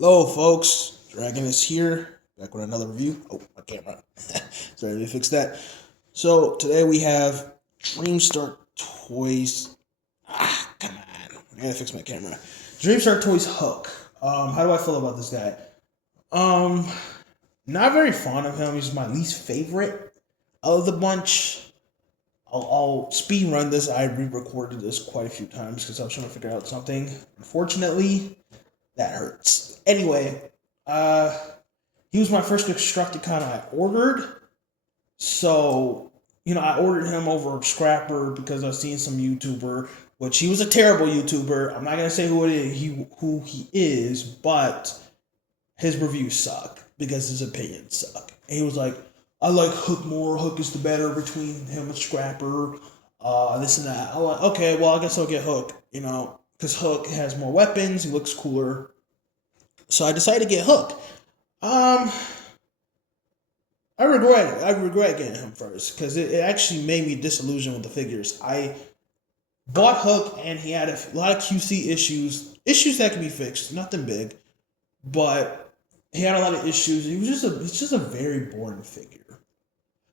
Hello, folks. Dragon is here, back with another review. Oh, my camera. Sorry, let me fix that. So, today we have Dreamstar Toys. Come on. I gotta fix my camera. Dreamstar Toys Hook. How do I feel about this guy? Um, Not very fond of him. He's my least favorite of the bunch. I'll speed run this. I re-recorded this quite a few times because I was trying to figure out something. Unfortunately, that hurts. Anyway, uh, he was my first Constructicon I ordered. So, I ordered him over Scrapper because I've seen some YouTuber, which he was a terrible YouTuber. I'm not gonna say who he is, but his reviews suck because his opinions suck. And he was like, I like Hook more. Hook is the better between him and Scrapper. This and that. I'm like, okay, well, I guess I'll get Hook, because Hook has more weapons. He looks cooler. So I decided to get Hook. Um, I regret it. I regret getting him first because it actually made me disillusioned with the figures. I bought Hook and he had a lot of QC issues that can be fixed. Nothing big, but he had a lot of issues. It's just a very boring figure.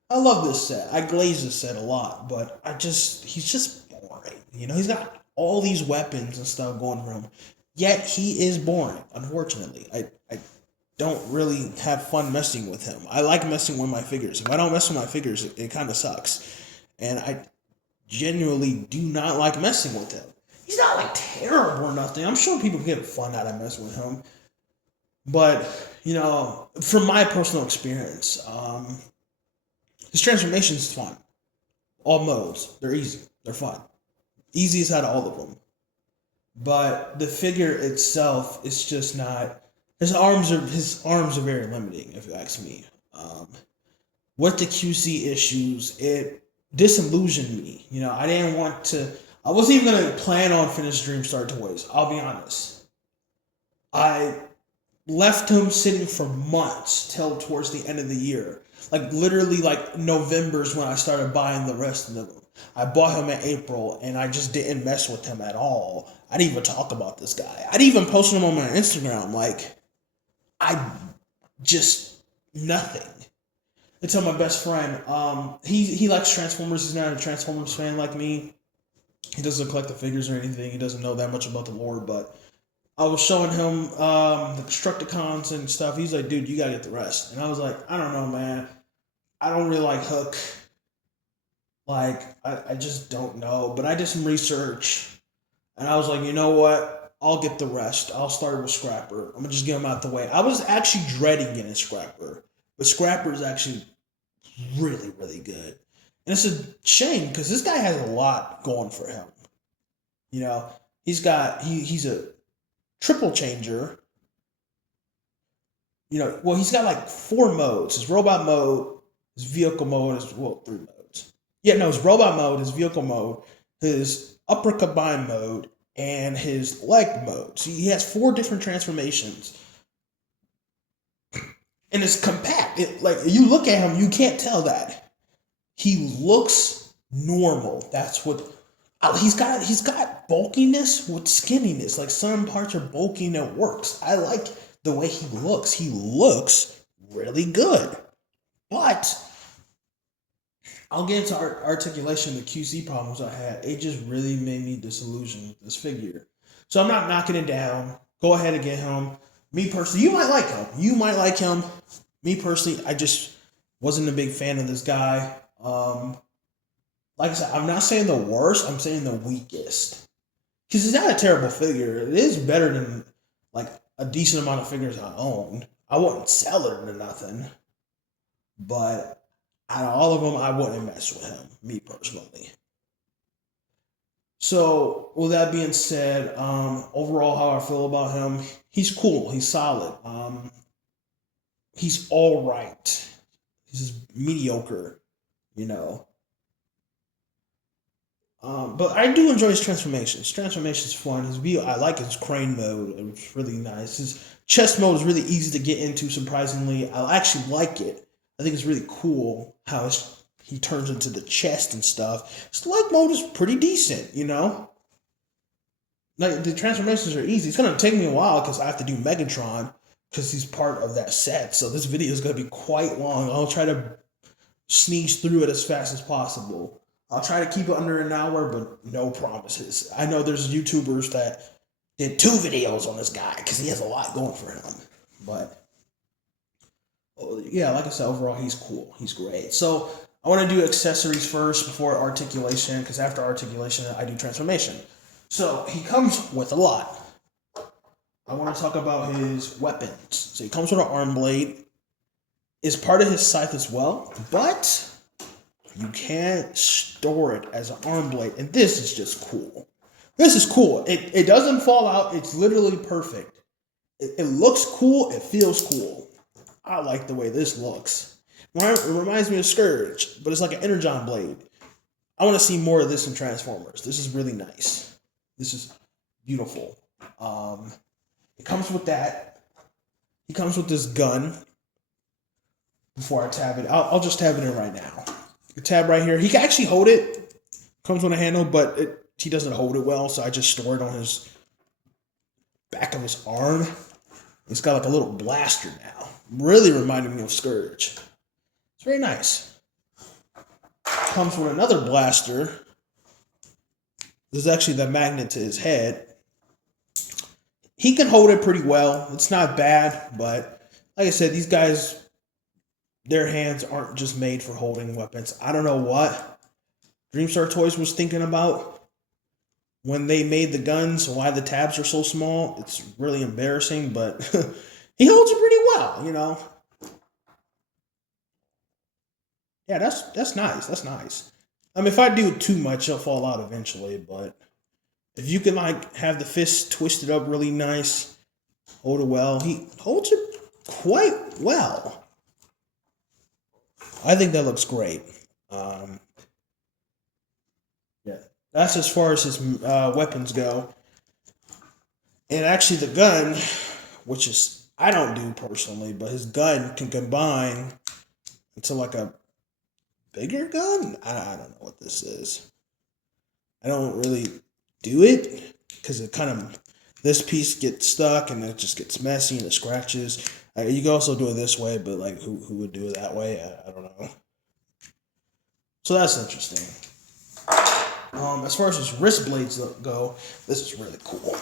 I love this set. I glaze this set a lot, but he's just boring. He's got all these weapons and stuff going for him, yet he is boring. Unfortunately, I don't really have fun messing with him. I like messing with my figures. If I don't mess with my figures, it kind of sucks, and I genuinely do not like messing with him. He's not like terrible or nothing. I'm sure people get fun out of messing with him, but from my personal experience, his transformation is fun. All modes, they're easy, they're fun, easiest out of all of them. But the figure itself is just not. His arms are very limiting, if you ask me. Um, with the QC issues, it disillusioned me. I didn't want to. I wasn't even gonna plan on finishing Dreamstar Toys. I'll be honest. I left him sitting for months till towards the end of the year. Like literally, like November's when I started buying the rest of them. I bought him in April, and I just didn't mess with him at all. I didn't even talk about this guy. I didn't even post him on my Instagram. Like I just nothing. Until my best friend, he likes Transformers. He's not a Transformers fan like me. He doesn't collect the figures or anything. He doesn't know that much about the lore. But I was showing him the constructicons and stuff. He's like, dude, you gotta get the rest. And I was like, I don't know, man. I don't really like Hook. Like, I just don't know. But I did some research, and I was like, you know what? I'll get the rest. I'll start with Scrapper. I'm gonna just get him out the way. I was actually dreading getting Scrapper, but Scrapper is actually really, really good. And it's a shame because this guy has a lot going for him. You know, he's a triple changer. He's got like four modes: his robot mode, his vehicle mode, three modes. Yeah, no, his robot mode, his vehicle mode, his upper combined mode, and his leg mode. So he has four different transformations, and it's compact. Like you look at him, you can't tell that he looks normal. That's what he's got. He's got bulkiness with skinniness. Like some parts are bulky and it works. I like the way he looks. He looks really good, but I'll get into articulation, the QC problems I had. It just really made me disillusioned with this figure. So I'm not knocking it down. Go ahead and get him. Me personally, you might like him. You might like him. Me personally, I just wasn't a big fan of this guy. Like I said, I'm not saying the worst. I'm saying the weakest. Because it's not a terrible figure. It is better than like a decent amount of figures I own. I wouldn't sell it or nothing. But out of all of them, I wouldn't mess with him, me personally. So, with that being said, overall, how I feel about him, he's cool, he's solid, he's all right, he's mediocre, you know. But I do enjoy his transformations. Transformations fun. I like his crane mode. It's really nice. His chest mode is really easy to get into. Surprisingly, I actually like it. I think it's really cool how he turns into the chest and stuff. His leg mode is pretty decent. Like the transformations are easy. It's gonna take me a while because I have to do Megatron. because he's part of that set. So this video is going to be quite long. I'll try to sneeze through it as fast as possible. I'll try to keep it under an hour, but no promises. I know there's YouTubers that did 2 videos on this guy because he has a lot going for him. But yeah, like I said, overall he's cool. He's great. So I want to do accessories first before articulation, because after articulation I do transformation. So he comes with a lot. I want to talk about his weapons. So he comes with an arm blade. Is part of his scythe as well, but you can't store it as an arm blade. And this is just cool. This is cool. It doesn't fall out. It's literally perfect. It looks cool. It feels cool. I like the way this looks. It reminds me of Scourge, but it's like an Energon blade. I want to see more of this in Transformers. This is really nice. This is beautiful. It comes with that. He comes with this gun. Before I tab it, I'll just tab it in right now. The tab right here. He can actually hold it. Comes with a handle, but he doesn't hold it well, so I just store it on his back of his arm. It's got like a little blaster now. Really reminded me of Scourge. It's very nice. Comes with another blaster. This is actually the magnet to his head. He can hold it pretty well. It's not bad, but like I said, these guys, their hands aren't just made for holding weapons. I don't know what Dreamstar Toys was thinking about when they made the guns, why the tabs are so small. It's really embarrassing, but he holds it pretty well, you know. Yeah, that's nice. That's nice. I mean, if I do too much, it'll fall out eventually, but if you can like have the fist twisted up really nice, hold it well, he holds it quite well. I think that looks great. Yeah, that's as far as his weapons go. And actually the gun, which is, I don't do personally, but his gun can combine into like a bigger gun? I don't know what this is. I don't really do it because it kind of, this piece gets stuck and it just gets messy and it scratches. You can also do it this way, but like who would do it that way? I don't know. So that's interesting. As far as his wrist blades go, this is really cool.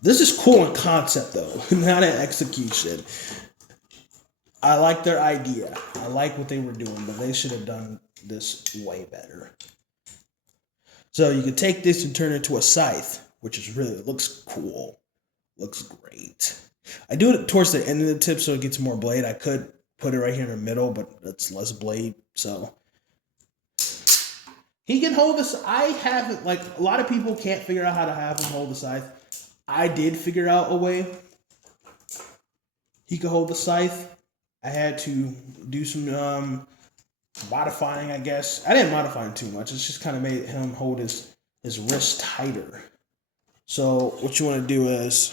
This is cool in concept though, not in execution. I like their idea. I like what they were doing, but they should have done this way better. So you can take this and turn it into a scythe, which is really, it looks cool. Looks great. I do it towards the end of the tip so it gets more blade. I could put it right here in the middle, but it's less blade. So he can hold this. I haven't, like, a lot of people can't figure out how to have him hold the scythe. I did figure out a way he could hold the scythe. I had to do some modifying, I guess. I didn't modify him too much. It's just kind of made him hold his wrist tighter. So what you want to do is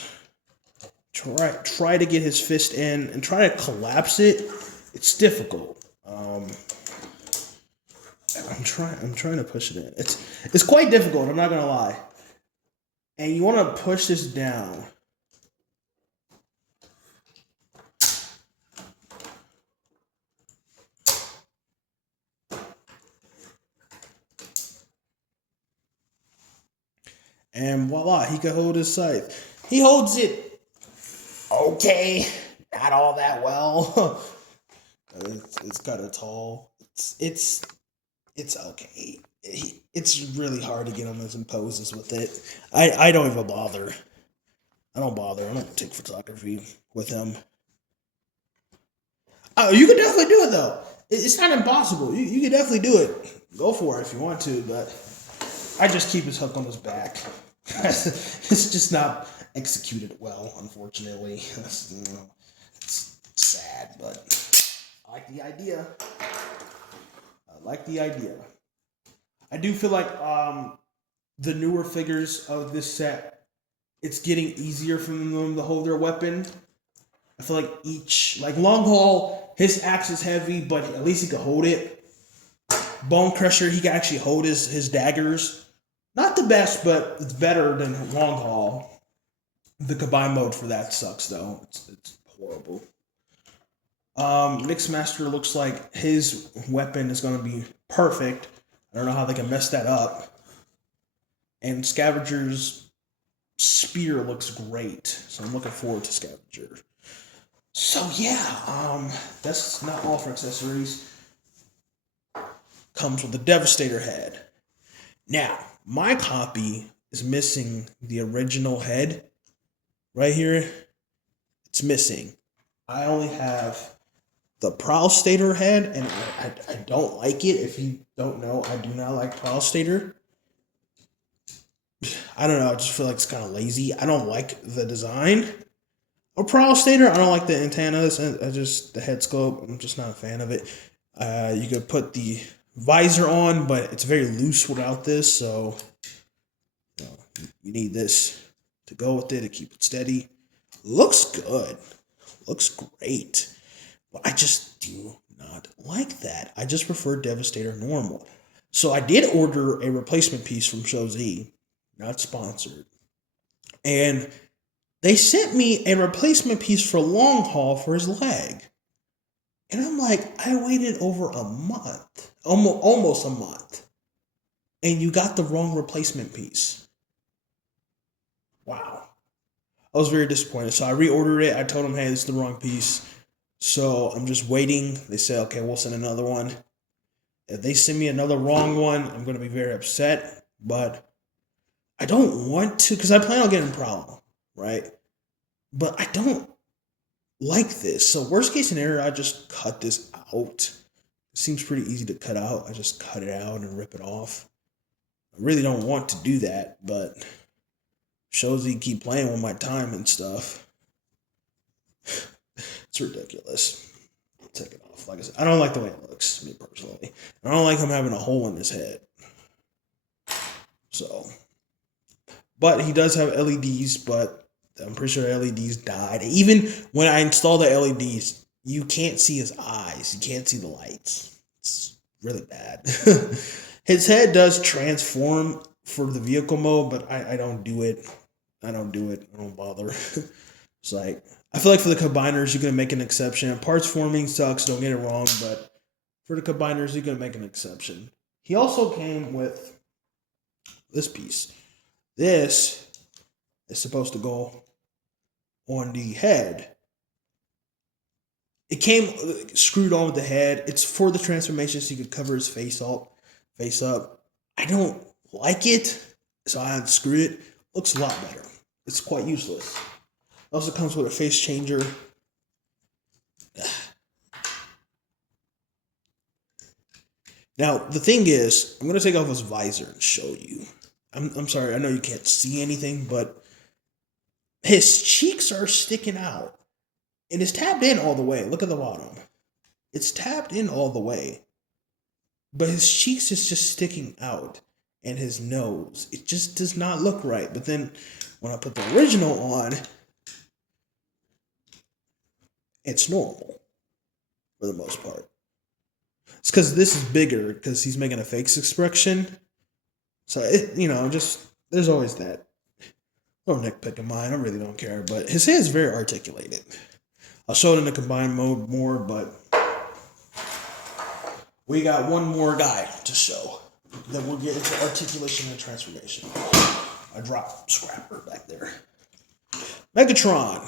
try to get his fist in and try to collapse it. It's difficult. I'm trying to push it in. It's quite difficult, I'm not gonna lie. And you want to push this down. And voila, he can hold his scythe. He holds it okay, not all that well. It's kind of tall. It's okay. It's really hard to get on those poses with it. I don't even bother. I don't bother. I don't take photography with him. Oh, you can definitely do it though. It's not impossible. You can definitely do it. Go for it if you want to, but I just keep his hook on his back. It's just not executed well, unfortunately. It's sad, but I like the idea. I do feel like the newer figures of this set, it's getting easier for them to hold their weapon. I feel like like Long Haul, his axe is heavy, but at least he can hold it. Bone Crusher, he can actually hold his daggers. Not the best, but it's better than Long Haul. The combine mode for that sucks though. It's horrible. Mixmaster looks like his weapon is gonna be perfect. I don't know how they can mess that up. And Scavenger's spear looks great, so I'm looking forward to Scavenger. So yeah, that's not all for accessories. Comes with a Devastator head. Now, my copy is missing the original head. Right here, it's missing. I only have the Prowlstater head, and I don't like it. If you don't know, I do not like Prowlstater. I don't know, I just feel like it's kind of lazy. I don't like the design of Prowlstater. I don't like the antennas. The head scope, I'm just not a fan of it. You could put the visor on, but it's very loose without this, so you need this to go with it to keep it steady. Looks good. Looks great. But I just do not like that. I just prefer Devastator normal. So I did order a replacement piece from ShowZ, not sponsored. And they sent me a replacement piece for Long Haul for his leg. And I'm like, I waited over a month, almost a month, and you got the wrong replacement piece. Wow. I was very disappointed. So I reordered it. I told them, hey, this is the wrong piece. So I'm just waiting. They said, okay, we'll send another one. If they send me another wrong one, I'm going to be very upset. But I don't want to, because I plan on getting Prowl, right? But I don't like this. So worst case scenario, I just cut this out. It seems pretty easy to cut out. I just cut it out and rip it off. I really don't want to do that, but ShowZ keep playing with my time and stuff. It's ridiculous. I'll take it off. Like I said, I don't like the way it looks, me personally. I don't like him having a hole in his head. So, but he does have LEDs, but I'm pretty sure LEDs died. Even when I install the LEDs, you can't see his eyes. You can't see the lights. It's really bad. His head does transform for the vehicle mode, but I don't do it. I don't bother. It's like, I feel like for the combiners, you're going to make an exception. Parts forming sucks, don't get it wrong, but for the combiners, you're going to make an exception. He also came with this piece. This is supposed to go on the head. It came screwed on with the head. It's for the transformation so you could cover his face up. I don't like it, so I unscrew it. Looks a lot better. It's quite useless. It also comes with a face changer. Now, the thing is, I'm going to take off his visor and show you. I'm sorry, I know you can't see anything, but his cheeks are sticking out. And it's tapped in all the way. Look at the bottom. It's tapped in all the way. But his cheeks is just sticking out. And his nose. It just does not look right. But then when I put the original on, it's normal. For the most part. It's because this is bigger. Because he's making a face expression. So, there's always that. Little nitpick of mine. I really don't care. But his head is very articulated. I'll show it in the combined mode more, but we got one more guy to show. Then we'll get into articulation and transformation. I dropped Scrapper back there. Megatron.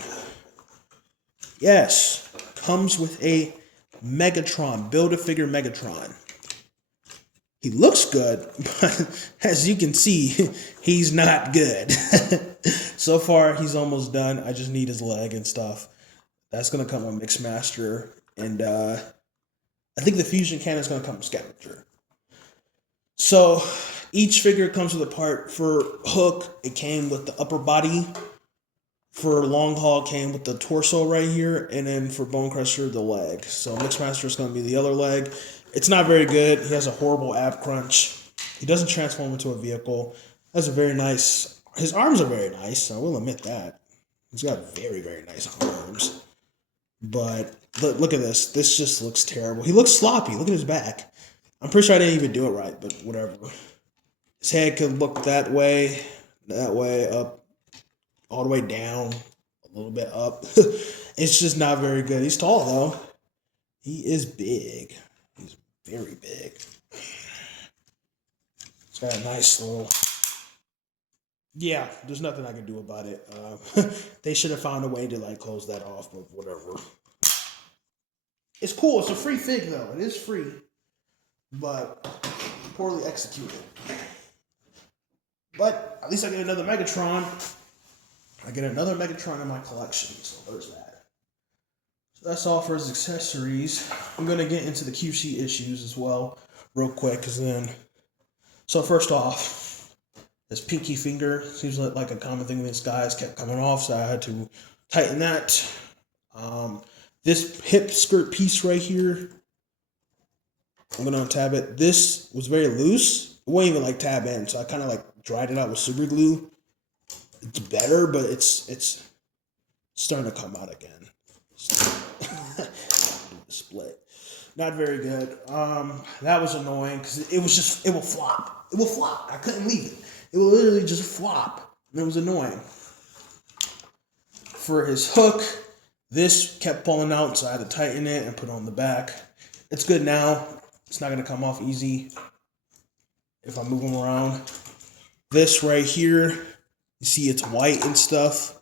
Yes. Comes with a Megatron. Build-A-Figure Megatron. He looks good, but as you can see, he's not good. So far, he's almost done. I just need his leg and stuff. That's going to come on Mixmaster. And I think the Fusion Cannon is going to come with Scavenger. So each figure comes with a part. For Hook, it came with the upper body. For Long Haul, it came with the torso right here. And then for Bone Crusher, the leg. So Mixmaster is going to be the other leg. It's not very good. He has a horrible ab crunch. He doesn't transform into a vehicle. Has a very nice... His arms are very nice. I will admit that. He's got very, very nice arms. But look at this. This just looks terrible. He looks sloppy. Look at his back. I'm pretty sure I didn't even do it right, but whatever. His head could look that way, up, all the way down, a little bit up. It's just not very good. He's tall though. He is big. He's very big. It's got a nice little. Yeah, there's nothing I can do about it. They should have found a way to like close that off, but whatever. It's cool. It's a free fig though. It is free, but poorly executed. But at least I get another Megatron. I get another Megatron in my collection, so there's that. So that's all for his accessories. I'm gonna get into the QC issues as well, real quick, cause then. So first off, his pinky finger seems like a common thing. This guy's kept coming off, so I had to tighten that. This hip skirt piece right here, I'm gonna untab it. This was very loose. It wasn't even like tab in, so I kind of like dried it out with super glue. It's better, but it's starting to come out again. Split. Not very good. That was annoying because it will flop. It will flop. I couldn't leave it. It will literally just flop. And it was annoying. For his hook, this kept falling out, so I had to tighten it and put it on the back. It's good now. It's not gonna come off easy if I move them around. This right here, you see it's white and stuff.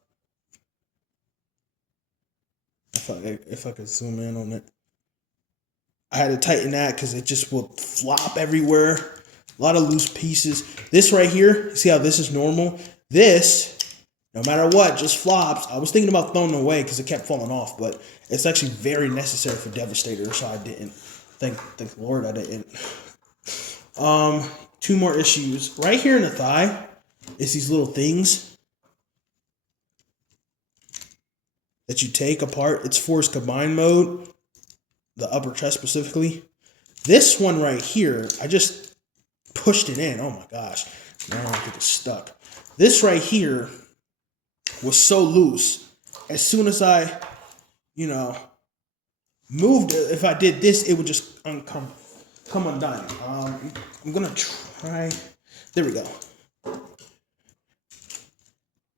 If I could zoom in on it. I had to tighten that because it just will flop everywhere. A lot of loose pieces. This right here, see how this is normal? This, no matter what, just flops. I was thinking about throwing it away because it kept falling off, but it's actually very necessary for Devastator, so I didn't. Thank the Lord I didn't. Two more issues. Right here in the thigh is these little things that you take apart. It's force combine mode, the upper chest specifically. This one right here, I just pushed it in. Oh my gosh. Now I think it's stuck. This right here was so loose. As soon as I, moved it, if I did this, it would just come undone. I'm gonna try. There we go.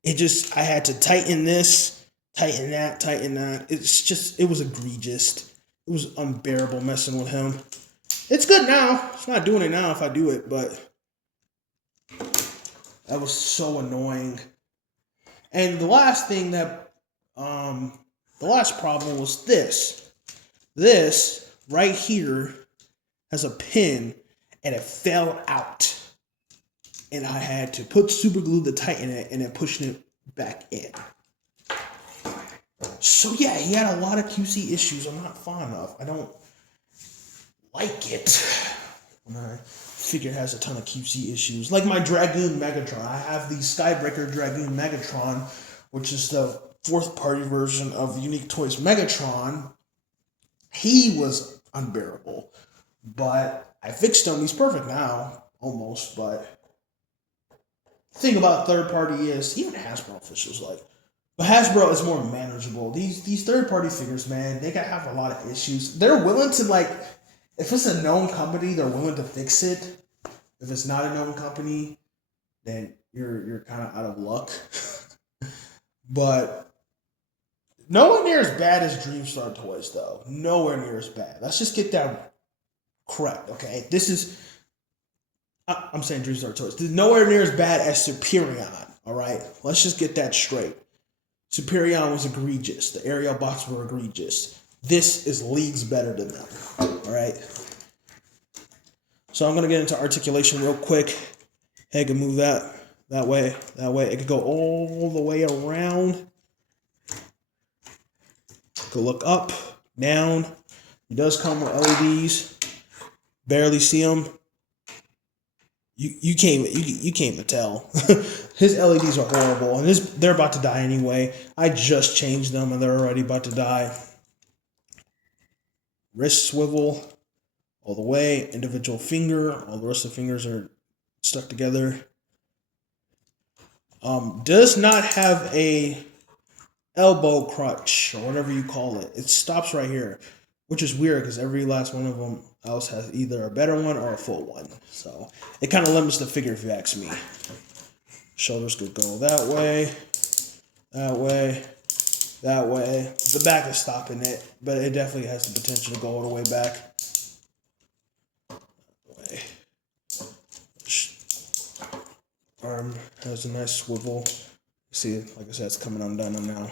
I had to tighten this, tighten that. It was egregious. It was unbearable messing with him. It's good now. It's not doing it now if I do it, but that was so annoying. And the last thing the last problem was this. This right here has a pin and it fell out. And I had to put super glue to tighten it and then pushing it back in. So yeah, he had a lot of QC issues I'm not fond of. I don't like it when I figure it has a ton of QC issues. Like my Dragoon Megatron. I have the Skybreaker Dragoon Megatron, which is the fourth party version of the Unique Toys Megatron. He was unbearable. But I fixed him. He's perfect now, almost. But the thing about third party is, even Hasbro officials but Hasbro is more manageable. These third party figures, man, they gotta have a lot of issues. They're willing to if it's a known company, they're willing to fix it. If it's not a known company, then you're kind of out of luck. But nowhere near as bad as Dreamstar Toys, though. Nowhere near as bad. Let's just get that correct, okay? I'm saying Dreamstar Toys. This is nowhere near as bad as Superion, all right? Let's just get that straight. Superion was egregious. The aerial bots were egregious. This is leagues better than them, all right? So I'm going to get into articulation real quick. Head can move that way. It could go all the way around. Go look up, down. It does come with LEDs. Barely see them. You can't even tell. His LEDs are horrible, and they're about to die anyway. I just changed them, and they're already about to die. Wrist swivel all the way. Individual finger. All the rest of the fingers are stuck together. Does not have a elbow crutch or whatever you call it. It stops right here, which is weird because every last one of them else has either a better one or a full one. So it kind of limits the figure if you ask me. Shoulders could go that way. that way, that way. The back is stopping it, but it definitely has the potential to go all the way back. Arm has a nice swivel. See, like I said, it's coming undone now.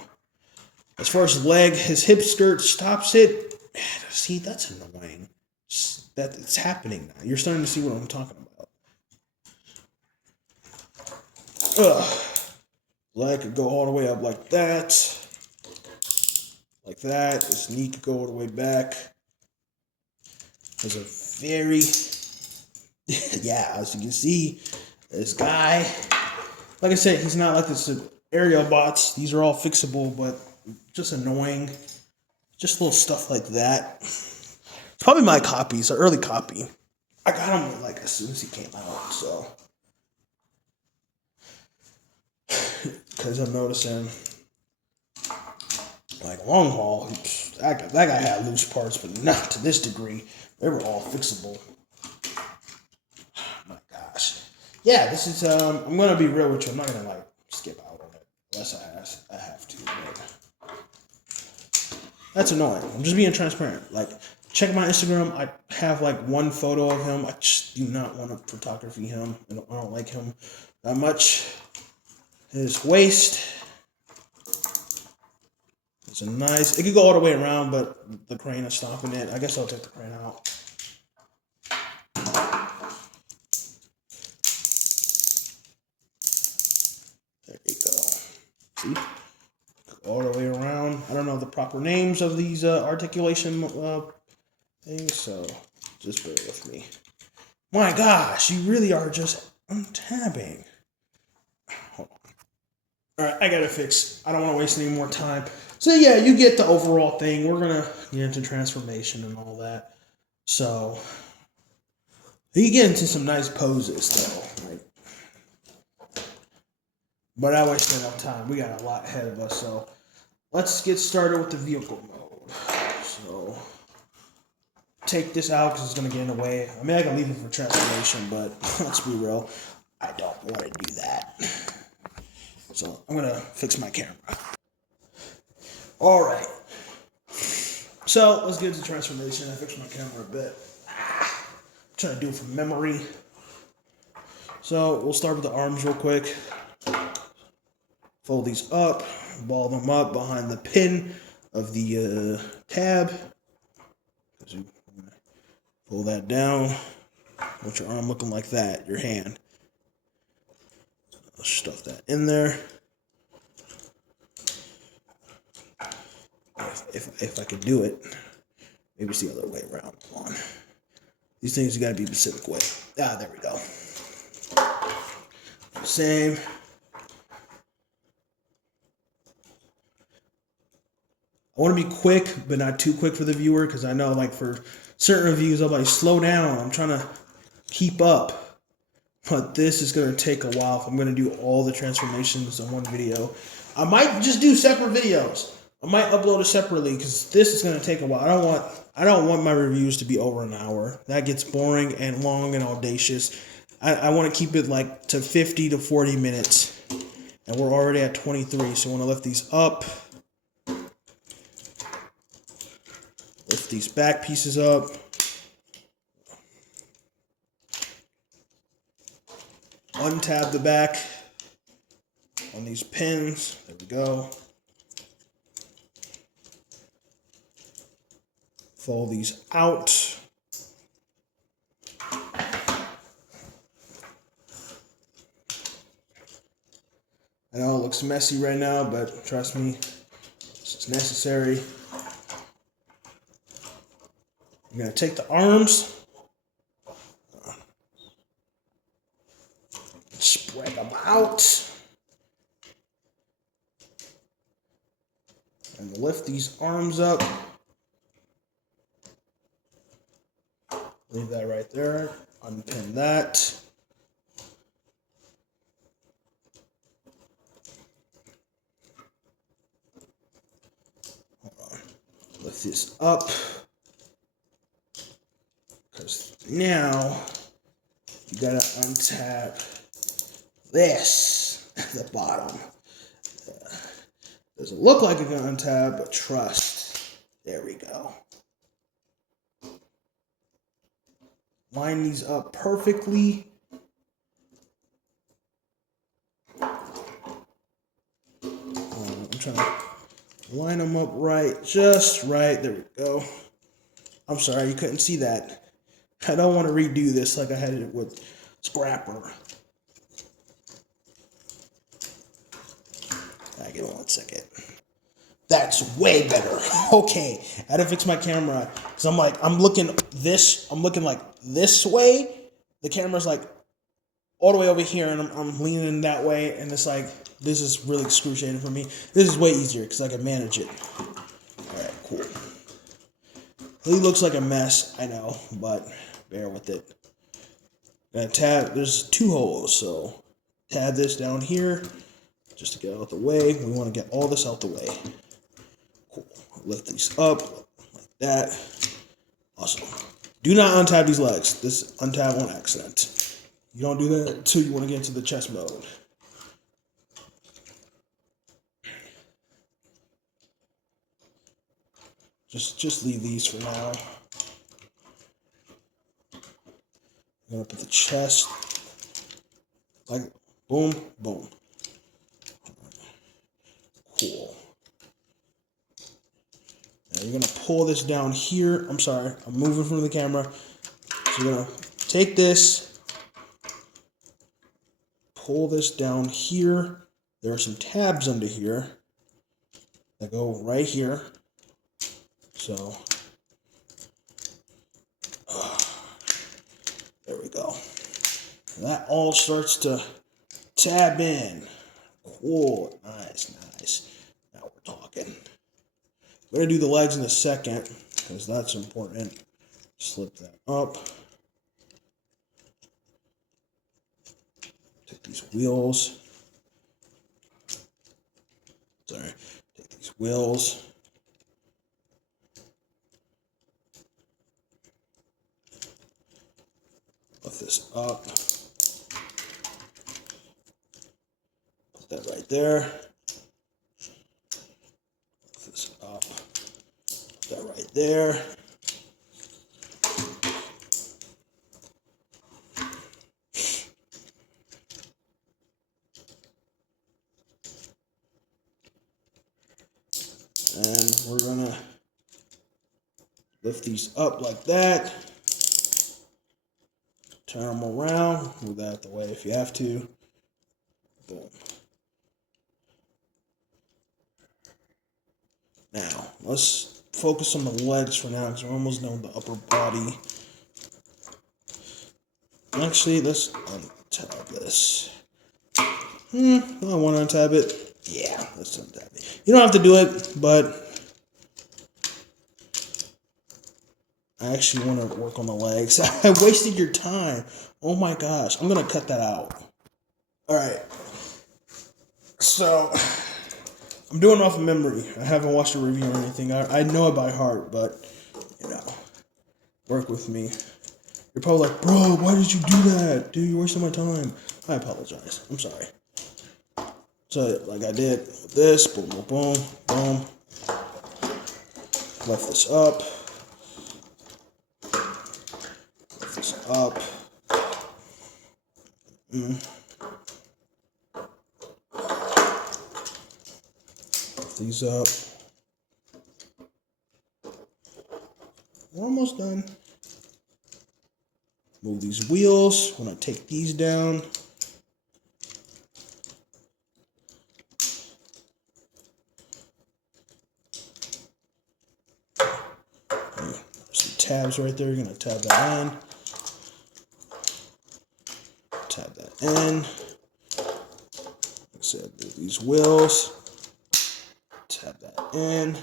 As far as leg, his hip skirt stops it. Man, see, that's annoying. That it's happening now. You're starting to see what I'm talking about. Ugh. Leg could go all the way up like that. Like that. His knee could go all the way back. There's a very... yeah, as you can see, this guy... like I said, he's not like this aerial bots. These are all fixable, but just annoying. Just little stuff like that. It's probably my copy. It's an early copy. I got him like as soon as he came out, so... because I'm noticing, like, long haul, that guy had loose parts, but not to this degree. They were all fixable. Oh my gosh. Yeah, this is, I'm going to be real with you. I'm not going to, like, skip out on it unless I have to. But that's annoying. I'm just being transparent. Like, check my Instagram. I have, like, one photo of him. I just do not want to photography him. I don't like him that much. His waist is a nice... it could go all the way around, but the crane is stopping it. I guess I'll take the crane out. There you go. See? All the way around. I don't know the proper names of these articulation things, so just bear with me. My gosh, you really are just untabbing. Hold on. Alright, I gotta fix. I don't want to waste any more time. So yeah, you get the overall thing. We're gonna get into transformation and all that. So you get into some nice poses though. Like, but I wasted enough time. We got a lot ahead of us, so let's get started with the vehicle mode. So take this out because it's gonna get in the way. I mean, I can leave it for transformation, but let's be real, I don't want to do that. So I'm gonna fix my camera. All right. So let's get into transformation. I fixed my camera a bit. I'm trying to do it from memory. So we'll start with the arms real quick. Fold these up, ball them up behind the pin of the tab. Pull that down. Want your arm looking like that, your hand. I'll stuff that in there. If I could do it. Maybe it's the other way around. Come on. These things you gotta be Pacific way. Ah, there we go. Same. I want to be quick, but not too quick for the viewer, because I know, like, for certain reviews, I'm like, slow down. I'm trying to keep up. But this is going to take a while if I'm going to do all the transformations in one video. I might just do separate videos. I might upload it separately, because this is going to take a while. I don't want my reviews to be over an hour. That gets boring and long and audacious. I want to keep it, like, to 50 to 40 minutes. And we're already at 23, so I want to lift these up. Lift these back pieces up. Untab the back on these pins. There we go. Fold these out. I know it looks messy right now, but trust me, it's necessary. I'm going to take the arms, spread them out, and lift these arms up. Leave that right there. Unpin that. Hold on. Lift this up. Because now you gotta untap this at the bottom. Doesn't look like it's gonna untab, but trust. There we go. Line these up perfectly. I'm trying to line them up right, just right. There we go. I'm sorry, you couldn't see that. I don't want to redo this like I had it with Scrapper. Give me 1 second. That's way better. Okay, I had to fix my camera because I'm looking like this way. The camera's like all the way over here, and I'm leaning that way, and it's like, this is really excruciating for me. This is way easier because I can manage it. All right, cool. It looks like a mess, I know, but bear with it. Gonna tab. There's 2 holes, so tab this down here just to get out the way. We want to get all this out the way. Cool. Lift these up like that. Awesome. Do not untab these legs. This untab on accident. You don't do that until you want to get into the chest mode. Just leave these for now. I'm gonna put the chest like boom, boom. Cool. Now you're gonna pull this down here. I'm sorry, I'm moving from the camera. So you're gonna take this, pull this down here. There are some tabs under here that go right here. So there we go. And that all starts to tab in. Cool. Nice, nice. Now we're talking. We're going to do the legs in a second because that's important. Slip that up. Take these wheels. Sorry. Take these wheels. Lift this up. Put that right there. Lift this up. Put that right there. And we're gonna lift these up like that. Turn them around. Move that out the way if you have to. Boom. Now, let's focus on the legs for now because we're almost done with the upper body. Actually, let's untab this. I want to untab it. Yeah, let's untab it. You don't have to do it, but I actually want to work on the legs. I wasted your time. Oh my gosh. I'm going to cut that out. Alright. So, I'm doing it off of memory. I haven't watched a review or anything. I know it by heart, but, you know, work with me. You're probably like, bro, why did you do that? Dude, you're wasting my time. I apologize. I'm sorry. So, like I did with this, boom, boom, boom, boom. Lift this up. Lift this up. Lift these up. We're almost done. Move these wheels. I'm going to take these down. Some tabs right there. You're going to tab that in. Tab that in. Like I said, move these wheels. Tab that in.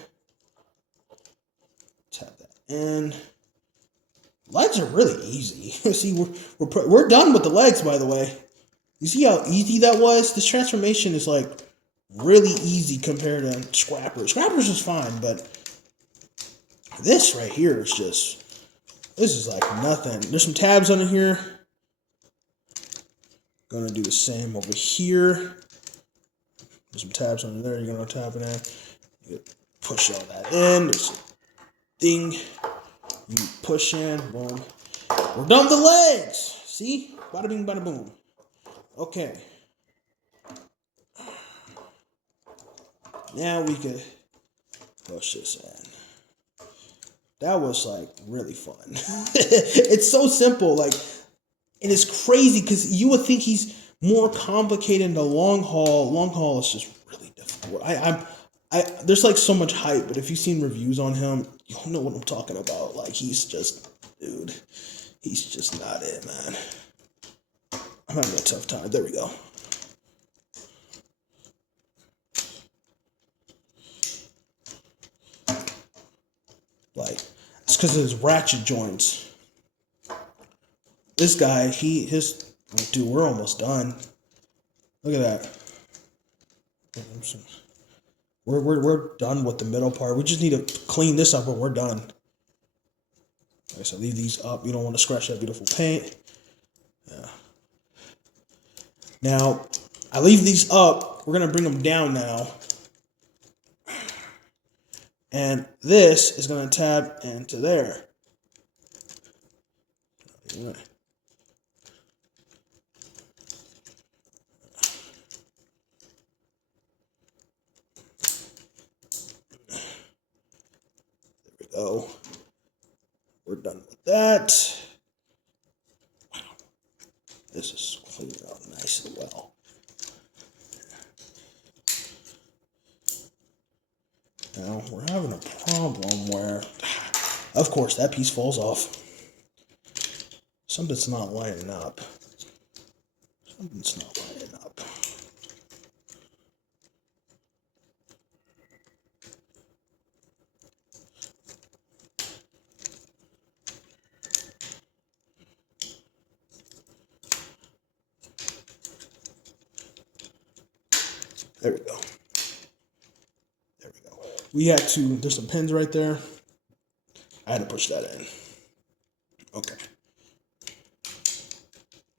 Tab that in. Legs are really easy. See, we're done with the legs, by the way. You see how easy that was? This transformation is like really easy compared to Scrapper. Scrapper's just fine, but this right here is just, this is like nothing. There's some tabs under here. Gonna do the same over here. There's some tabs under there. You're gonna tap it in. You push all that in. There's a thing. You push in. Boom. We're done with the legs. See? Bada bing, bada boom. Okay. Now we could push this in. That was like really fun. It's so simple, like, and it's crazy because you would think he's more complicated in the long haul. Long haul is just really difficult. There's like so much hype, but if you've seen reviews on him, you'll know what I'm talking about. Like, he's just, dude, he's just not it, man. I'm having a tough time. There we go. Like, it's because of his ratchet joints. This guy, dude, we're almost done. Look at that. We're done with the middle part. We just need to clean this up, and we're done. Okay, so leave these up. You don't want to scratch that beautiful paint. Yeah. Now, I leave these up. We're gonna bring them down now. And this is going to tab into there. There we go. We're done with that. Wow. This is cleaning up nice and well. Now, we're having a problem where, of course, that piece falls off. Something's not lining up. Something's not lining up. There we go. We had to, there's some pins right there. I had to push that in. Okay.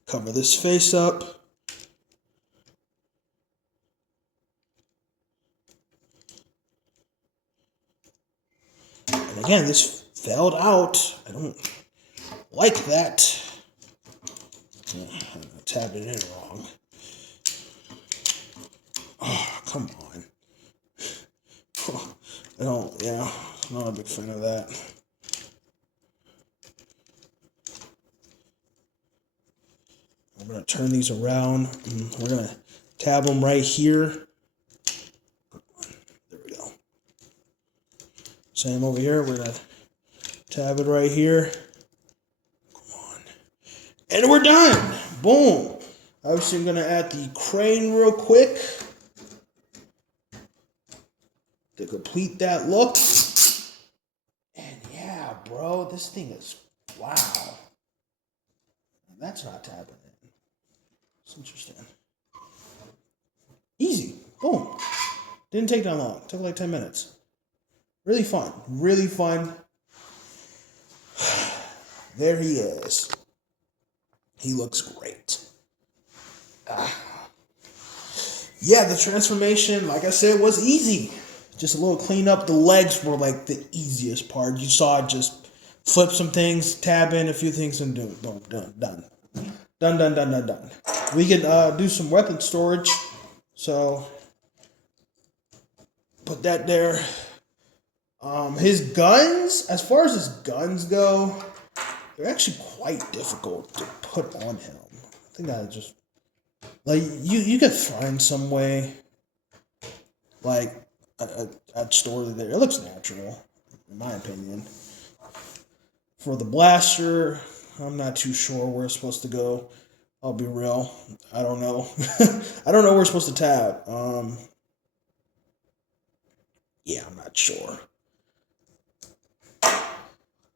Cover this face up. And again, this failed out. I don't like that. I tabbed it in wrong. Oh, come on. I'm not a big fan of that. I'm going to turn these around. We're going to tab them right here. There we go. Same over here. We're going to tab it right here. Come on. And we're done. Boom. Obviously, I'm going to add the crane real quick to complete that look. And yeah, bro, this thing is, wow. That's not tapping in. It's interesting. Easy. Boom. Didn't take that long. It took like 10 minutes. Really fun. Really fun. There he is. He looks great. Yeah, the transformation, like I said, was easy. Just a little clean up. The legs were like the easiest part. You saw it just flip some things, tab in a few things, and boom, done. Done. We can do some weapon storage. So put that there. His guns, as far as his guns go, they're actually quite difficult to put on him. I think I just, like, you could find some way, like, I'd store it there. It looks natural, in my opinion. For the blaster, I'm not too sure where it's supposed to go. I'll be real. I don't know. I don't know where it's supposed to tab. Yeah, I'm not sure.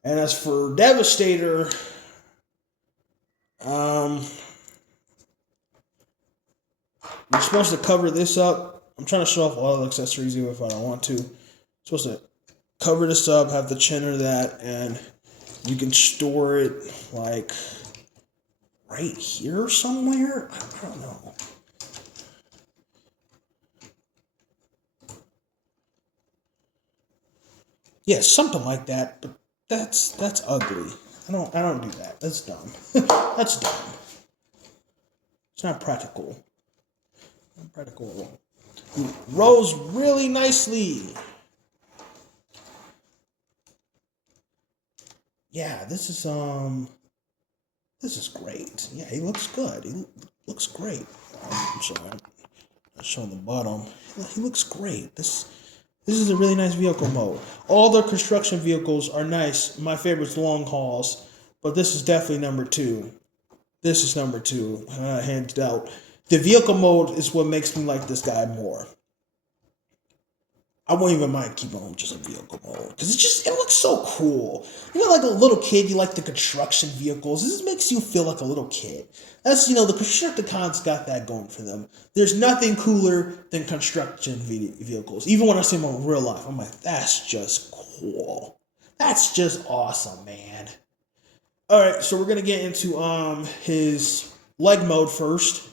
And as for Devastator, we're supposed to cover this up. I'm trying to show off all the accessories even if I don't want to. I'm supposed to cover this up, have the chin or that, and you can store it like right here somewhere. I don't know. Yeah, something like that. But that's ugly. I don't do that. That's dumb. That's dumb. It's not practical. Not practical at all. Rose really nicely. Yeah, this is great. Yeah, he looks good. He looks great. I'm sorry, I'm not showing the bottom. He looks great. This is a really nice vehicle mode. All the construction vehicles are nice. My favorite's long hauls, but this is definitely number two. This is number two, hands down. The vehicle mode is what makes me like this guy more. I won't even mind keeping him just a vehicle mode because it looks so cool. You know, like a little kid, you like the construction vehicles. This makes you feel like a little kid. That's the Constructicons got that going for them. There's nothing cooler than construction vehicles. Even when I see them in real life, I'm like, that's just cool. That's just awesome, man. All right, so we're gonna get into his leg mode first,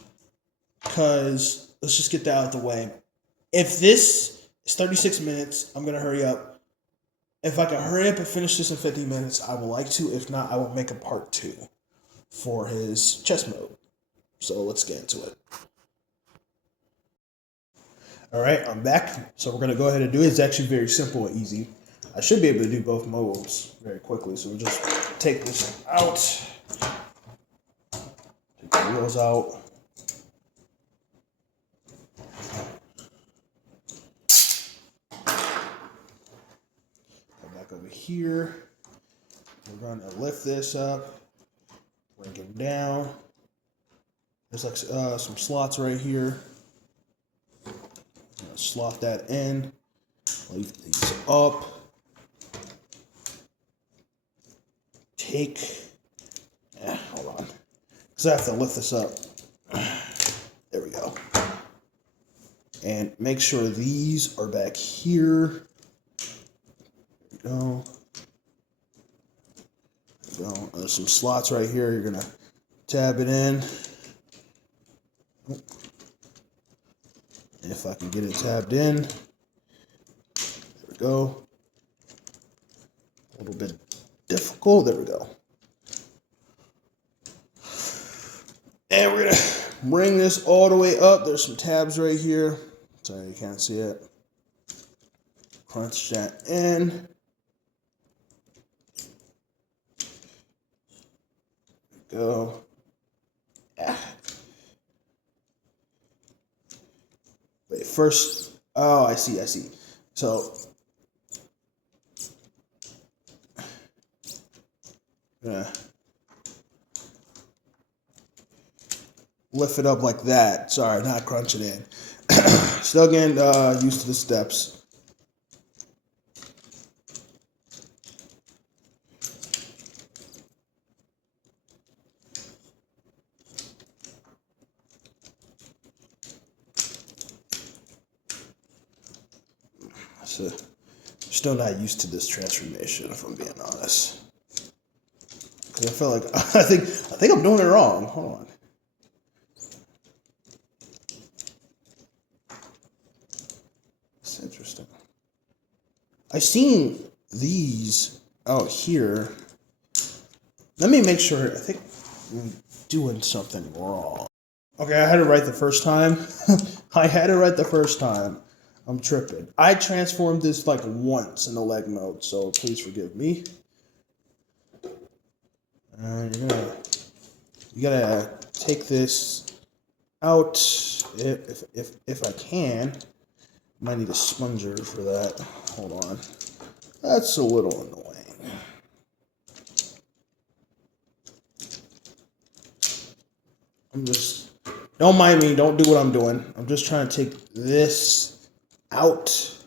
cause let's just get that out of the way. If this is 36 minutes, I'm gonna hurry up. If I can hurry up and finish this in 50 minutes, I would like to. If not, I will make a part 2 for his chess mode. So let's get into it. All right, I'm back. So we're gonna go ahead and do it. It's actually very simple and easy. I should be able to do both modes very quickly. So we'll just take this out, take the wheels out. Come back over here. We're gonna lift this up, bring it down. There's like some slots right here. Slot that in. Lift these up. Hold on. Because I have to lift this up. There we go. And make sure these are back here. There we go. There we go. There's some slots right here. You're going to tab it in. If I can get it tabbed in. There we go. A little bit difficult. There we go. And we're going to bring this all the way up. There's some tabs right here. Sorry, you can't see it. Crunch that in. There we go. Wait, first. Oh, I see. So, yeah. Lift it up like that. Sorry, not crunch it in. Still getting used to the steps. So, still not used to this transformation, if I'm being honest. Because I feel like I think I'm doing it wrong. Hold on. It's interesting. I've seen these out here. Let me make sure. I think I'm doing something wrong. Okay, I had it right the first time. I had it right the first time. I'm tripping. I transformed this like once in the leg mode, so please forgive me. You gotta take this out if I can. Might need a sponger for that. Hold on. That's a little annoying. Don't mind me. Don't do what I'm doing. I'm just trying to take this out.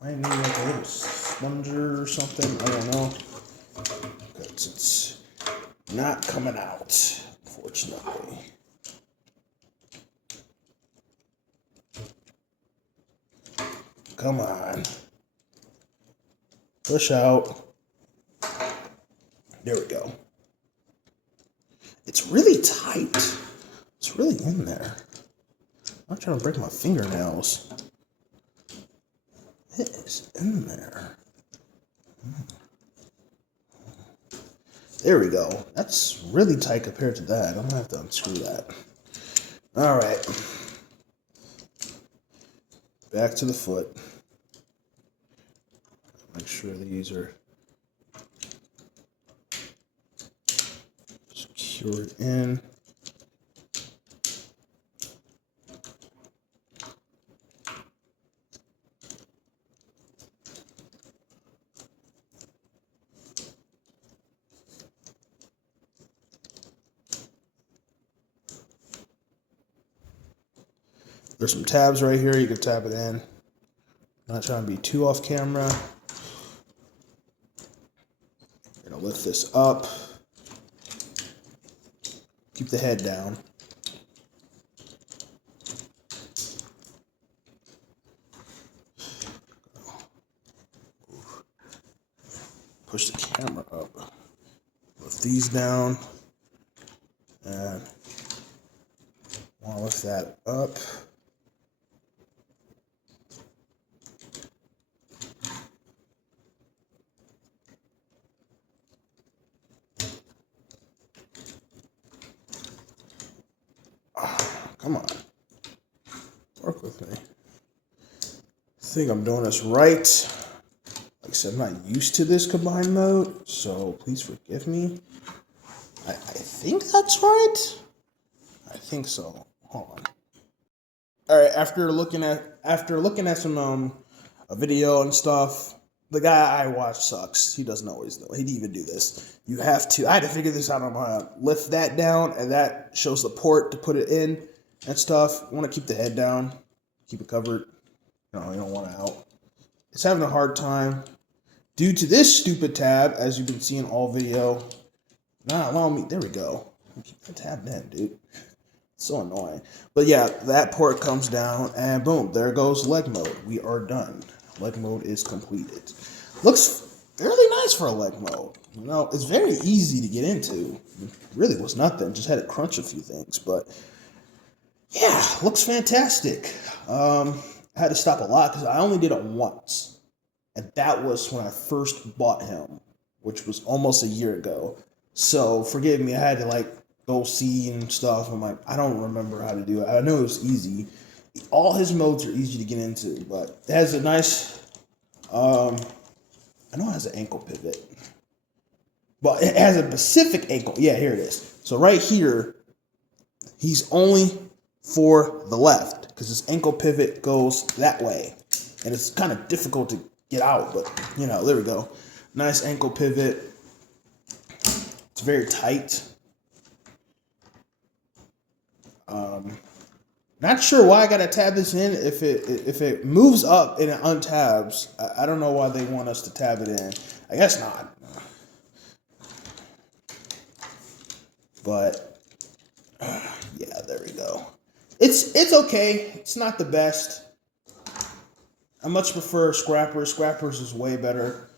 Might need like a little sponger or something. I don't know. Because it's not coming out, unfortunately. Come on. Push out. There we go. It's really tight. It's really in there. I'm trying to break my fingernails. It is in there. There we go. That's really tight compared to that. I'm gonna have to unscrew that. All right. Back to the foot. Make sure these are secured in. There's some tabs right here. You can tap it in. Not trying to be too off camera. Gonna lift this up. Keep the head down. Push the camera up. Lift these down. And want to lift that up. Come on. Work with me. I think I'm doing this right. Like I said, I'm not used to this combined mode, so please forgive me. I think that's right. I think so. Hold on. All right, after looking at some a video and stuff, the guy I watch sucks. He doesn't always know. He'd even do this. You have to. I had to figure this out on my lift that down, and that shows the port to put it in and stuff. You want to keep the head down, keep it covered. No, you don't want it out. It's having a hard time due to this stupid tab, as you've been seeing all video. Not allowing me. There we go. Keep the tab in, dude. It's so annoying. But yeah, that port comes down, and boom, there goes leg mode. We are done. Leg mode is completed. Looks fairly nice for a leg mode. You know, it's very easy to get into. It really was nothing. Just had to crunch a few things, but yeah, looks fantastic. I had to stop a lot because I only did it once, and that was when I first bought him, which was almost a year ago. So forgive me, I had to like go see and stuff. I'm like, I don't remember how to do it. I know it was easy. All his modes are easy to get into, but it has a nice, I know it has an ankle pivot, but it has a specific ankle. Yeah, here it is. So right here, he's only for the left because his ankle pivot goes that way. And it's kind of difficult to get out, but you know, there we go. Nice ankle pivot. It's very tight. Not sure why I gotta tab this in. If it moves up and it untabs, I don't know why they want us to tab it in. I guess not. But yeah, there we go. It's okay. It's not the best. I much prefer Scrappers. Scrappers is way better.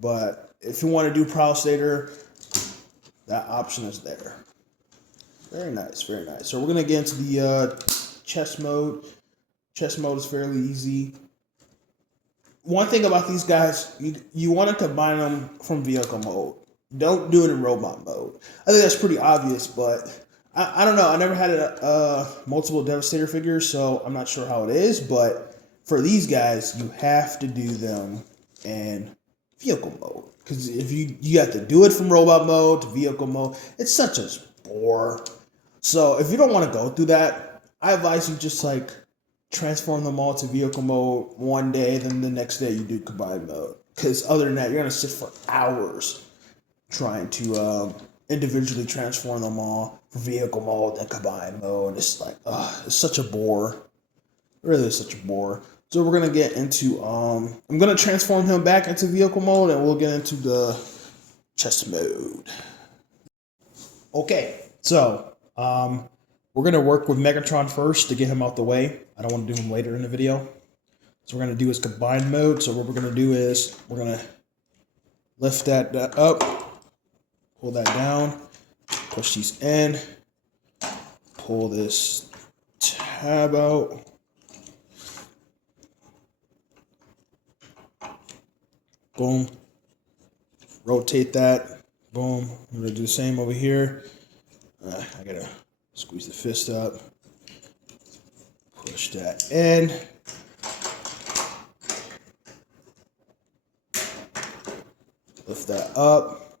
But if you want to do Prowl Stater, that option is there. Very nice, very nice. So we're going to get into the chest mode. Chest mode is fairly easy. One thing about these guys, you want to combine them from vehicle mode. Don't do it in robot mode. I think that's pretty obvious, but I don't know. I never had a multiple Devastator figures, so I'm not sure how it is. But for these guys, you have to do them in vehicle mode. Because if you have to do it from robot mode to vehicle mode, it's such a bore. So if you don't want to go through that, I advise you just like transform them all to vehicle mode one day, then the next day you do combined mode. Because other than that, you're going to sit for hours trying to individually transform them all for vehicle mode and combined mode. It's like, it's such a bore. It really is such a bore. So we're going to get into, I'm going to transform him back into vehicle mode and we'll get into the chest mode. Okay, so we're going to work with Megatron first to get him out the way. I don't want to do him later in the video. So we're going to do his combined mode. So what we're going to do is we're going to lift that up, pull that down, push these in, pull this tab out. Boom. Rotate that. Boom. I'm gonna do the same over here. I gotta squeeze the fist up. Push that in. Lift that up.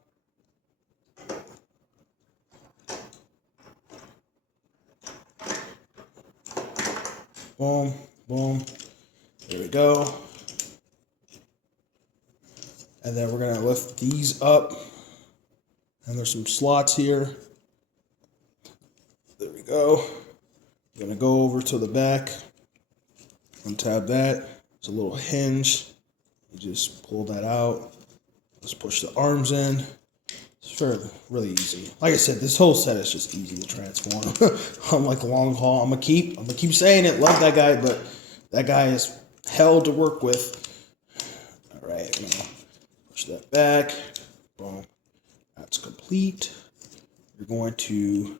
Boom, boom. There we go. And then we're gonna lift these up. And there's some slots here. There we go. I'm gonna go over to the back. Untab that. It's a little hinge. You just pull that out. Let's push the arms in. It's really easy. Like I said, this whole set is just easy to transform. Unlike long haul, I'm gonna keep saying it. Love that guy, but that guy is hell to work with. All right, I'm gonna push that back. Boom. That's complete. You're going to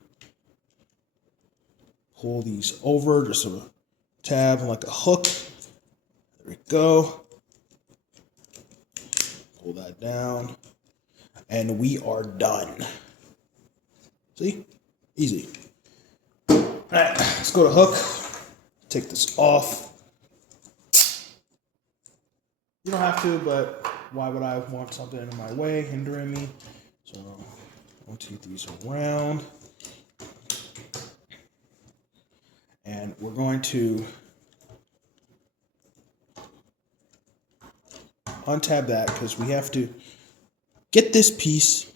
pull these over, just a tab like a hook. There we go. Pull that down. And we are done. See? Easy. All right, let's go to hook. Take this off. You don't have to, but why would I want something in my way, hindering me? So, rotate these around. And we're going to untab that because we have to get this piece.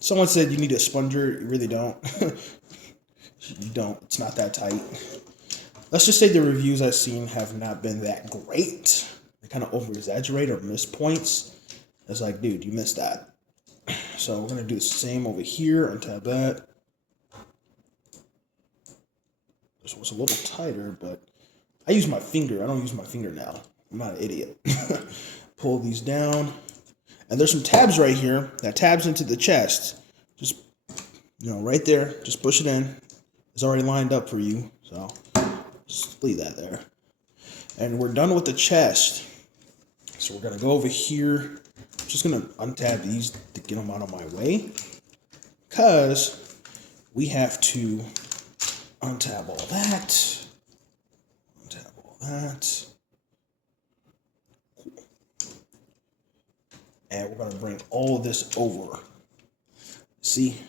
Someone said you need a sponger. You really don't. You don't. It's not that tight. Let's just say the reviews I've seen have not been that great. They kind of over-exaggerate or miss points. It's like, dude, you missed that. So we're going to do the same over here. Untab that. This one's a little tighter, but I use my finger. I don't use my fingernail. I'm not an idiot. Pull these down. And there's some tabs right here that tabs into the chest. Just, right there. Just push it in. It's already lined up for you. So just leave that there. And we're done with the chest. So we're going to go over here. I'm just going to untab these to get them out of my way. Because we have to untab all that. Untab all that. And we're going to bring all of this over. See?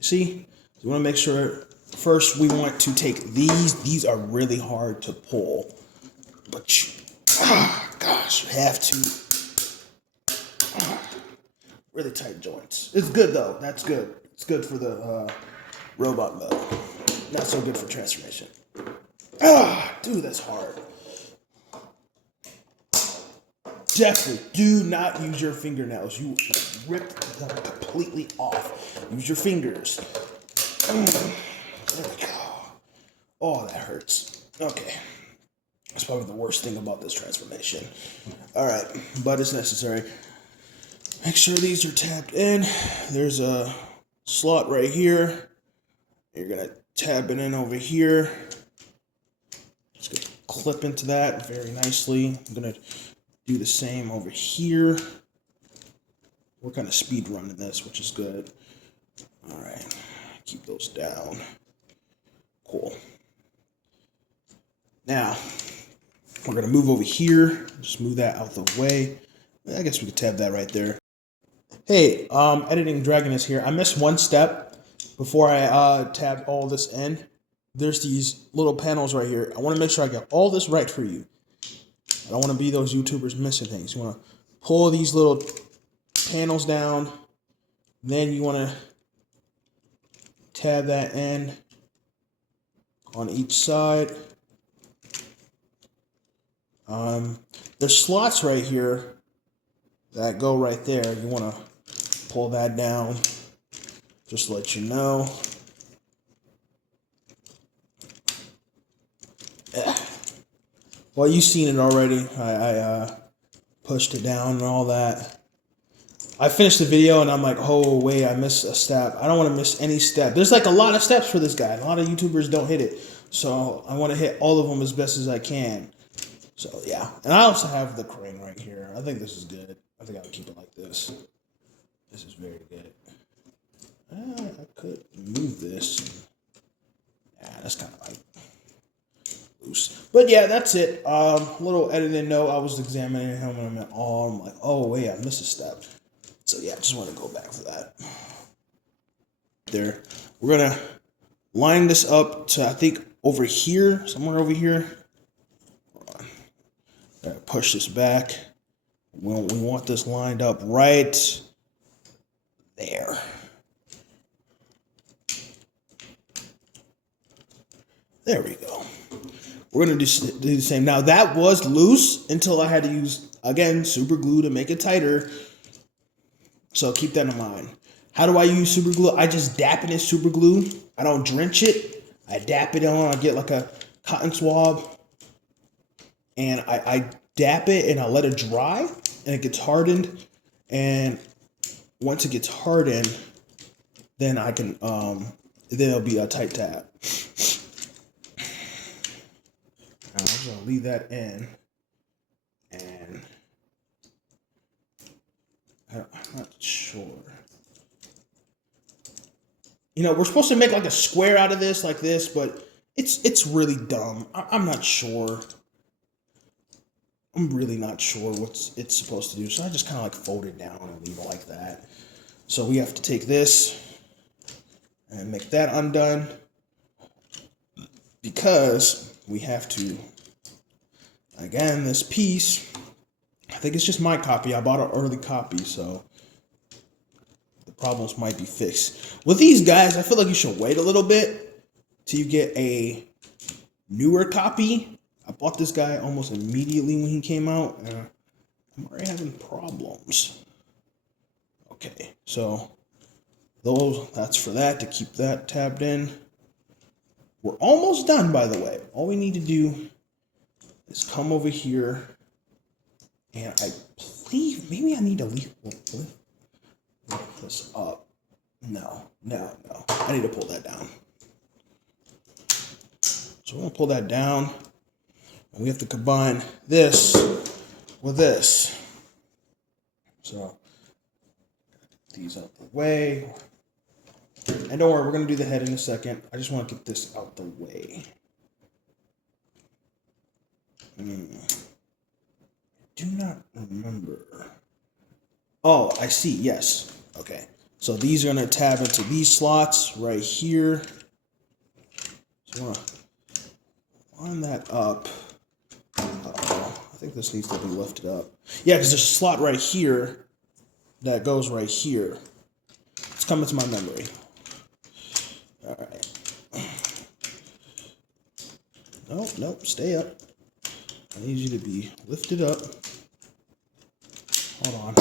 See? So we want to make sure, first we want to take these. These are really hard to pull. But you have to. Really tight joints. It's good though. That's good. It's good for the robot mode. Not so good for transformation. Dude, that's hard. Definitely do not use your fingernails. You ripped them completely off. Use your fingers. There we go. Oh, that hurts. Okay. That's probably the worst thing about this transformation. All right, but it's necessary. Make sure these are tapped in. There's a slot right here. You're gonna tab it in over here. Just gonna clip into that very nicely. I'm gonna do the same over here. We're kind of speed running this, which is good. All right, keep those down. Cool. Now, we're gonna move over here. Just move that out the way. I guess we could tab that right there. Hey, Editing Dragon is here. I missed one step before I tabbed all this in. There's these little panels right here. I want to make sure I get all this right for you. I don't want to be those YouTubers missing things. You want to pull these little panels down. Then you want to tab that in on each side. There's slots right here that go right there. You want to pull that down. Just to let you know. Well, you've seen it already. I pushed it down and all that. I finished the video and I'm like, oh, wait, I missed a step. I don't want to miss any step. There's like a lot of steps for this guy. A lot of YouTubers don't hit it. So I want to hit all of them as best as I can. So, yeah. And I also have the crane right here. I think this is good. I think I'll keep it like this. This is very good. I could move this. Yeah, that's kind of like loose. But yeah, that's it. Little editing note. I was examining him when I'm at all. I'm like, oh wait, I missed a step. So yeah, just want to go back for that. There. We're gonna line this up to, I think, over here, somewhere over here. Hold on. Gotta push this back. We want this lined up right there. There we go. We're going to do the same. Now, that was loose until I had to use, again, super glue to make it tighter. So keep that in mind. How do I use super glue? I just dap it in super glue. I don't drench it. I dap it on. I get like a cotton swab. And I dap it and I let it dry. And it gets hardened. And once it gets hardened, then I can, then it'll be a tight tab. I'm just gonna leave that in, and I'm not sure. You know, we're supposed to make like a square out of this, like this, but it's really dumb. I'm not sure. I'm really not sure what it's supposed to do, so I just kind of like fold it down and leave it like that. So we have to take this and make that undone, because we have to, again, this piece, I think it's just my copy. I bought an early copy, so the problems might be fixed. With these guys, I feel like you should wait a little bit till you get a newer copy. I bought this guy almost immediately when he came out, and I'm already having problems. Okay, so that's for that, to keep that tabbed in. We're almost done, by the way. All we need to do is come over here, and I believe maybe I need to lift this up. No. I need to pull that down. So we're going to pull that down, and we have to combine this with this. So, get these out the way. And don't worry, we're going to do the head in a second. I just want to get this out the way. Do not remember. Oh, I see. Yes. Okay. So these are going to tab into these slots right here. So I want to line that up. Uh-oh. I think this needs to be lifted up. Yeah, because there's a slot right here that goes right here. It's coming to my memory. All right. Nope, stay up. I need you to be lifted up. Hold on.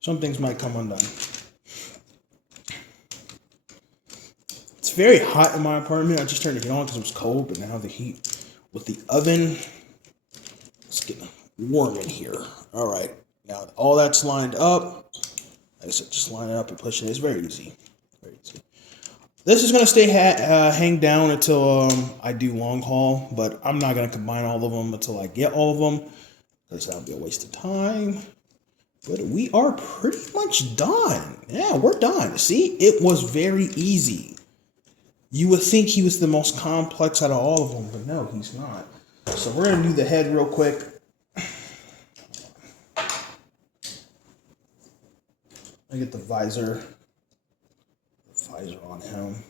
Some things might come undone. It's very hot in my apartment. I just turned it on because it was cold, but now the heat with the oven, it's getting warm in here. All right. Now all that's lined up. Like I said, just line it up and push it. It's very easy. Very easy. This is going to stay hang down until I do long haul, but I'm not going to combine all of them until I get all of them, because that would be a waste of time. But we are pretty much done. Yeah, we're done. See, it was very easy. You would think he was the most complex out of all of them, but no, he's not. So we're going to do the head real quick. I get the visor on him.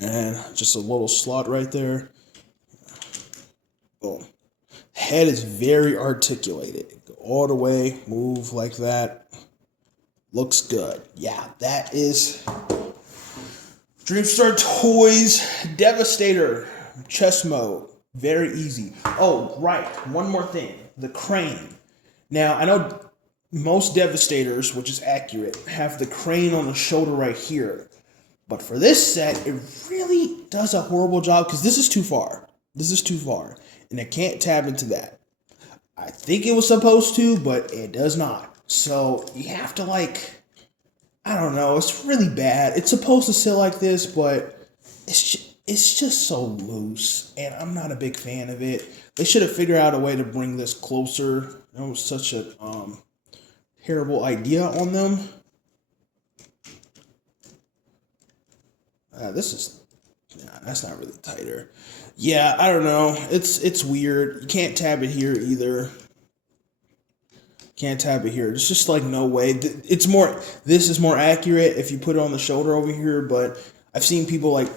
And just a little slot right there. Boom. Head is very articulated. Go all the way, move like that. Looks good. Yeah, that is Dreamstar Toys Devastator chess mode. Very easy. Oh, right. One more thing. The crane. Now, I know most Devastators, which is accurate, have the crane on the shoulder right here. But for this set, it really does a horrible job because this is too far. This is too far. And it can't tab into that. I think it was supposed to, but it does not. So you have to, like, I don't know. It's really bad. It's supposed to sit like this, but it's just, it's just so loose, and I'm not a big fan of it. They should have figured out a way to bring this closer. That was such a terrible idea on them. This is, nah, that's not really tighter. Yeah, I don't know. It's weird. You can't tab it here either. Can't tab it here. There's just like no way. It's more. This is more accurate if you put it on the shoulder over here. But I've seen people like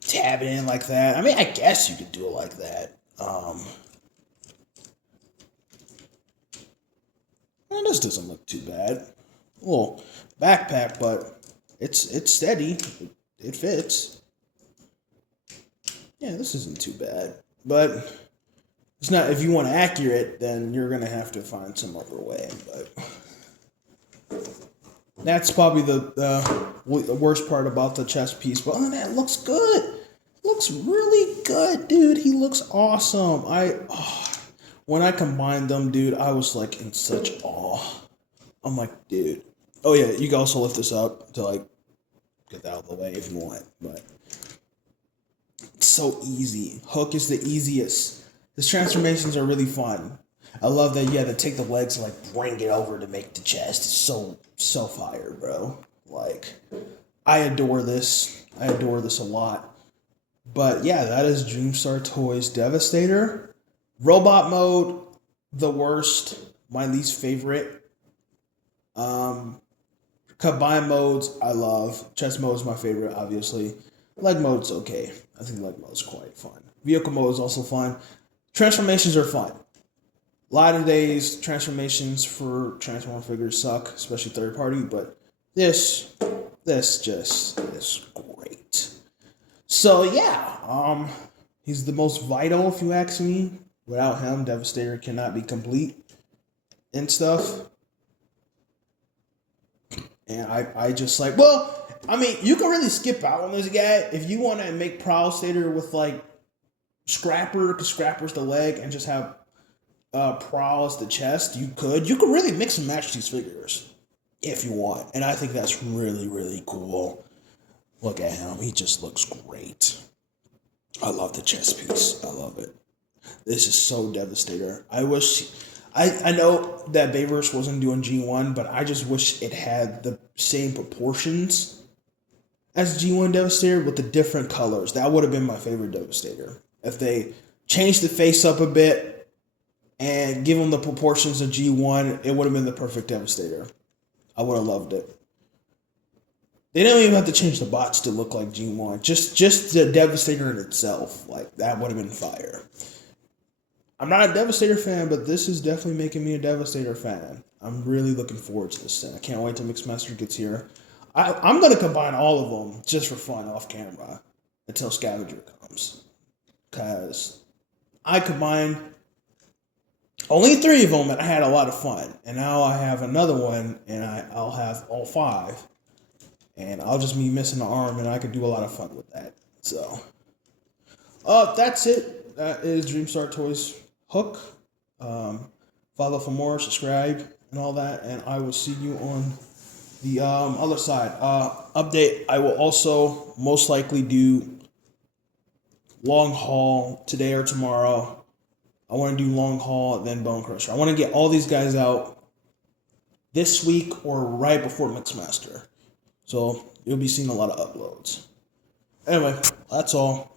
tab it in like that. I mean, I guess you could do it like that. Well, this doesn't look too bad. A little backpack, but it's steady. It fits. Yeah, this isn't too bad. But it's not. If you want accurate, then you're gonna have to find some other way. But that's probably the worst part about the chest piece. But oh, that looks good. Looks really good, dude. He looks awesome. When I combined them, dude, I was like in such awe. I'm like, dude. Oh yeah, you can also lift this up to like get that out of the way if you want. But it's so easy. Hook is the easiest. His transformations are really fun. I love that you had to take the legs and like bring it over to make the chest. It's so fire, bro. Like, I adore this. I adore this a lot. But yeah, that is Dreamstar Toys Devastator. Robot mode, the worst. My least favorite. Combined modes, I love. Chest mode is my favorite, obviously. Leg mode's okay. I think leg mode's quite fun. Vehicle mode is also fun. Transformations are fun. A lot of days, transformations for Transformer figures suck, especially third party, but this just is great. So yeah, he's the most vital if you ask me. Without him, Devastator cannot be complete and stuff. And I just like, well, I mean, you can really skip out on this guy if you want to make Prowlstater with like Scrapper, because Scrapper's the leg, and just have Prowl as the chest. You could really mix and match these figures if you want, and I think that's really, really cool. Look at him; he just looks great. I love the chest piece. I love it. This is so Devastator. I wish. I know that Bayverse wasn't doing G1, but I just wish it had the same proportions as G1 Devastator with the different colors. That would have been my favorite Devastator. If they changed the face up a bit and give them the proportions of G1, it would have been the perfect Devastator. I would have loved it. They don't even have to change the bots to look like G1. Just the Devastator in itself. Like, that would have been fire. I'm not a Devastator fan, but this is definitely making me a Devastator fan. I'm really looking forward to this thing. I can't wait till Mixmaster gets here. I'm going to combine all of them just for fun off camera until Scavenger comes. Because I combined only 3 of them and I had a lot of fun. And now I have another one and I'll have all 5. And I'll just be missing the arm and I can do a lot of fun with that. So, that's it. That is Dreamstar Toys Hook. Follow for more, subscribe, and all that. And I will see you on the other side. Update, I will also most likely do long haul today or tomorrow. I want to do long haul, then Bone Crusher. I want to get all these guys out this week or right before Mixmaster. So you'll be seeing a lot of uploads. Anyway, that's all.